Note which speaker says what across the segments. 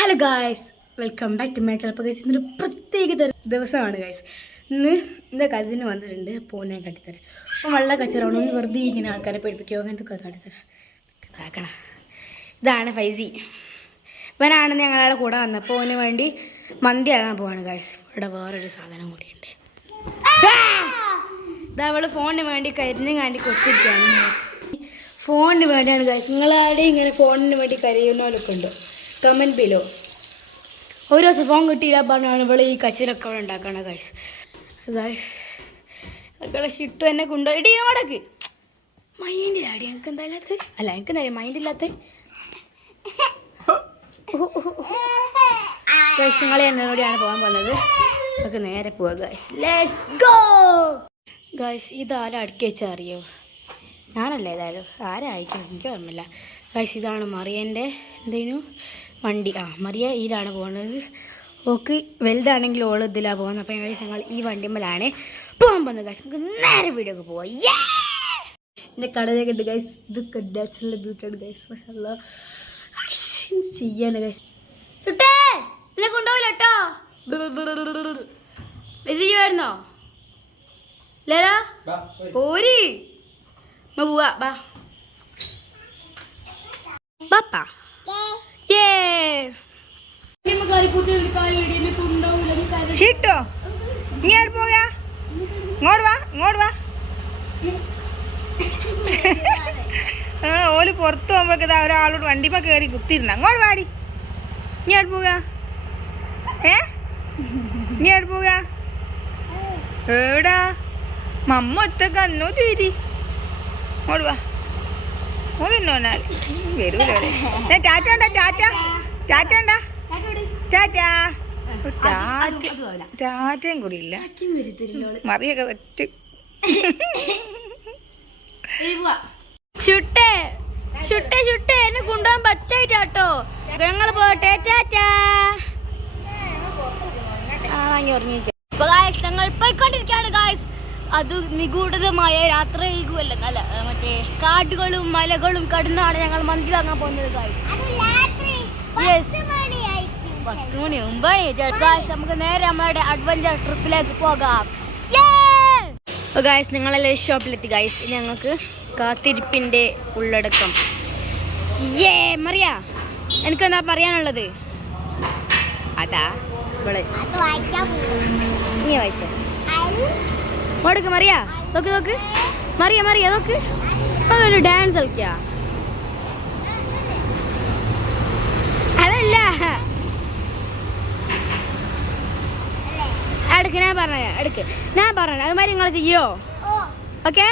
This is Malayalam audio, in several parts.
Speaker 1: Hello guys welcome back to my ചിലപ്പോൾ ഗൈസ് ഇന്നൊരു പ്രത്യേക ദിവസമാണ് ഗൈസ് ഇന്ന് എന്റെ കസിന് വന്നിട്ടുണ്ട്. അപ്പോൾ ഞാൻ കട്ടിത്തരാം. അപ്പോൾ വെള്ള കച്ചറവണം വെറുതെ ഇങ്ങനെ ആൾക്കാരെ പേടിപ്പിക്കുകയോ അങ്ങനത്തെ കട്ടിത്തരാം. ഇതാക്കണം. ഇതാണ് ഫൈസി. ഇവനാണ് ഞങ്ങളുടെ കൂടെ വന്നപ്പോൾ അവന് വേണ്ടി മന്തി ആകാൻ പോവാണ് ഗൈസ് ഇവിടെ വേറൊരു സാധനം കൂടിയുണ്ട്. ഇതാ അവൾ ഫോണിന് വേണ്ടി കരിഞ്ഞും കാണ്ടി കൊത്തിരിക്കുകയാണ് guys. ഫോണിന് വേണ്ടിയാണ് ഗൈസ് നിങ്ങളാടെ ഇങ്ങനെ ഫോണിന് വേണ്ടി കരയുന്നവരൊക്കെ ഉണ്ട്? കമന്റ് ബിലോ ഒരു ദിവസം ഫോൺ കിട്ടിയില്ല പറഞ്ഞാണ് ഇവിടെ ഈ കച്ചിലൊക്കെ അവിടെ ഉണ്ടാക്കണത് ഗൈസ് അതൊക്കെ ഷിട്ടു എന്നെ കൊണ്ടുപോയി. ഇടി അങ്ങോട്ടേക്ക് മൈൻഡിലാടി എനിക്ക് എന്താ ഇല്ലാത്ത? അല്ല എനിക്ക് എന്താ മൈൻഡില്ലാത്ത ഗൈസ് നിങ്ങൾ എന്നോടെയാണ് പോകാൻ പോകുന്നത്. നമുക്ക് നേരെ പോവാ ഗൈസ് ലെറ്റ്സ് ഗോ ഗൈസ് ഇതാരും അടുക്കി വെച്ചാൽ അറിയോ ഞാനല്ല ഏതായാലും. ആരായിരിക്കും? എനിക്ക് ഓർമ്മയില്ല. ഗൈസ് ഇതാണ് മറിയന്റെ എന്തേനു? വണ്ടി. ആ മറിയ ഇതിലാണ് പോകുന്നത് ഓക്ക് വലുതാണെങ്കിൽ ഓൾ ഇതിലാണ് പോകുന്നത് അപ്പോൾ ഏകദേശം ഞങ്ങൾ ഈ വണ്ടിമ്മലാണ് പോകാൻ പോകുന്നത് ഗൈസ് നമുക്ക് നേരെ വീഡിയോ പോവാം. എന്റെ കടലൊക്കെ ഉണ്ട് ഗൈസ് ഇതൊക്കെ നാച്ചുറൽ ബ്യൂട്ടിയാണ് ഗൈസ് മസാല ചെയ്യാണ് ഗൈസ് ടുട്ടേ എന്നെ കൊണ്ടുപോയില്ല കേട്ടോ ഇത് വരുന്നോ ലേലാ പോരി. പോവാ ബാ. ബാപ്പാ. Bapa.
Speaker 2: ഷിട്ടോ. ഇങ്ങോട്ട് പോയാ ഇങ്ങോട്ട് വാ ഇങ്ങോട്ട് വാ. ആ ഓൽ പുറത്ത് പോകുമ്പോഴേക്ക് ഇതാ ഒരാളോട് വണ്ടിമ്മ കയറി കുത്തിയിരുന്ന. അങ്ങോട്ട് വാടി. ഇങ്ങോട്ട് പോവുക? ഏ? ഇങ്ങോട്ട് പോവുക? എവിടാ? മമ്മ ഒറ്റയ്ക്ക് അന്നോ തീരി. ഓടുവാ ഓടുന്നോനാൽ വരൂലേ ടാറ്റ ടാറ്റ ടാറ്റ ഉണ്ടാ? ടാറ്റ ടാറ്റ. ചാറ്റയും കൂടി ഇല്ല. മറിയൊക്കെ തെറ്റ്
Speaker 1: ചുട്ടേ. ചുട്ടേ ചുട്ടേ. എന്നെ കൊണ്ടുപോകാൻ പറ്റായിട്ടാട്ടോ. ഞങ്ങൾ പോട്ടെ. ചാച്ചാ ഗായ്സ് ഞങ്ങൾ പോയിക്കൊണ്ടിരിക്കുകയാണ് ഗായ്സ് അത് നിഗൂഢതമായ രാത്രി അല്ല മറ്റേ കാടുകളും മലകളും കടന്നാണ് ഞങ്ങൾ മന്തി വാങ്ങാൻ പോകുന്നത് ഗായ്സ് യെസ് പത്ത് മണി ഒമ്പത് ഗായ്സ് നമുക്ക് നേരെ നമ്മളുടെ അഡ്വഞ്ചർ ട്രിപ്പിലേക്ക് പോകാം. അപ്പോൾ ഗായ്സ് നിങ്ങളെല്ലാം ഷോപ്പിലെത്തി ഗായ്സ് ഞങ്ങൾക്ക് കാത്തിരിപ്പിന്റെ ഉള്ളടക്കം. ഏ മറിയ. എനിക്ക് എന്താ പറയാനുള്ളത്? അതാ ഇവൾ. നീ വായിച്ച. മോടക്ക് മറിയ. നോക്ക് നോക്ക്. മറിയ മറിയ നോക്ക്. അതൊരു ഡാൻസ് കളിക്കാ. എടുക്ക് ഞാൻ പറഞ്ഞ എടുക്ക്. ഞാൻ പറഞ്ഞ അതുമാതിരി നിങ്ങൾ ചെയ്യോ? ഓക്കെ?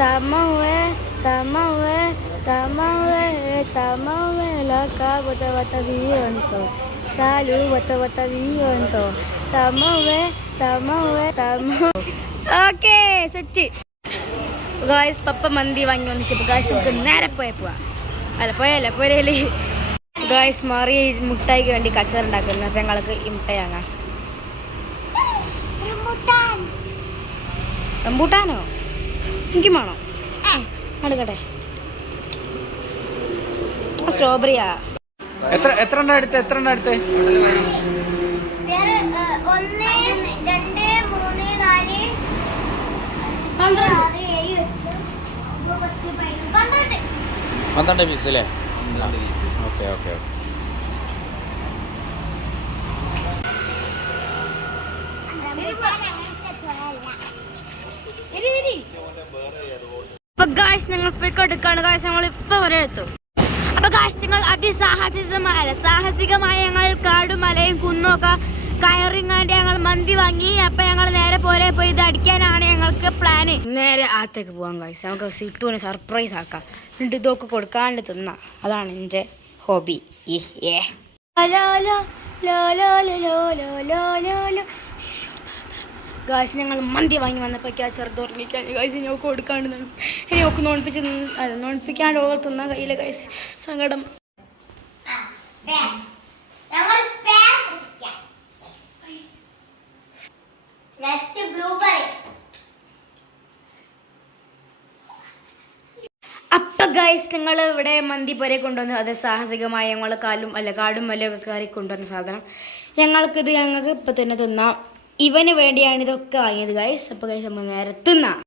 Speaker 1: തമവേ തമവേ തമവേ തമവേ ലക വത വത വിയന്तो സാലു വത വത വിയന്तो തമവേ തമവേ തമ. Okay set. ഗായ്സ് പപ്പ മന്തി വാങ്ങി വന്നിട്ട് ഗായ്സ് നമുക്ക് നേരെ പോയ പോവാ. അല്ല പോയല്ലേ പോരേൽ. ഗായ്സ് മാറി മുട്ടായിക്ക് വേണ്ടി കച്ചർ ഉണ്ടാക്കുന്നു അപ്പം ഞങ്ങൾക്ക് ഈ മുട്ട വാങ്ങാം. റംബൂട്ടാനോ? എനിക്കും വേണോ. എടുക്കട്ടെ. സ്ട്രോബെറിയാ.
Speaker 3: എത്ര എത്ര എണ്ണ എടുത്ത്? എത്ര എണ്ണ എടുത്ത്?
Speaker 4: പന്ത്രണ്ട്. പീസ് അല്ലേ പന്ത്രണ്ട്.
Speaker 3: Piece okay okay okay.
Speaker 1: അപ്പൊ വരെ എത്തും. സാഹസികമായ ഞങ്ങൾ കാടും മലയും കുന്നൊക്കെ കയറിങ്ങാണ്ട് ഞങ്ങൾ മന്തി വാങ്ങി. അപ്പൊ ഞങ്ങൾ നേരെ പോരെ പോയി ഇത് അടിക്കാനാണ് ഞങ്ങൾക്ക് പ്ലാന് നേരെ ആത്തേക്ക് പോവാം ഗായ്സ് നമുക്ക് സിട്ടുവിന് സർപ്രൈസ് ആക്കാം. എന്നിട്ട് ഇതൊക്കെ കൊടുക്കാണ്ട് തിന്നാ. അതാണ് എന്റെ ഹോബി ഗായ്സ് ഞങ്ങൾ മന്തി വാങ്ങി വന്നപ്പോഴേക്ക് ആ ചെറുത് ഉറങ്ങിക്കാൻ ഗായ്സ് ഇനി ഒക്കെ കൊടുക്കാണ്ട് ഇനി ഒക്കെ നോൺപ്പിച്ച് അല്ല നോൺപ്പിക്കാണ്ട് ഓൾ തിന്നാൻ കയ്യിലെ ഗായ്സ് സങ്കടം ബ്ലൂ ഗൈസ് ഞങ്ങൾ ഇവിടെ മന്തി പൊരെ കൊണ്ടുവന്നു അത് സാഹസികമായി ഞങ്ങൾ കാലും അല്ല കാടും മലയൊക്കെ കയറി കൊണ്ടുവന്ന സാധനം. ഞങ്ങൾക്കിത് ഞങ്ങൾക്ക് ഇപ്പം തന്നെ. തിന്നാം ഇവന് വേണ്ടിയാണ് ഇതൊക്കെ വാങ്ങിയത് ഗൈസ് അപ്പോൾ ഗൈസ് നമ്മൾ നേരെ തിന്നാം.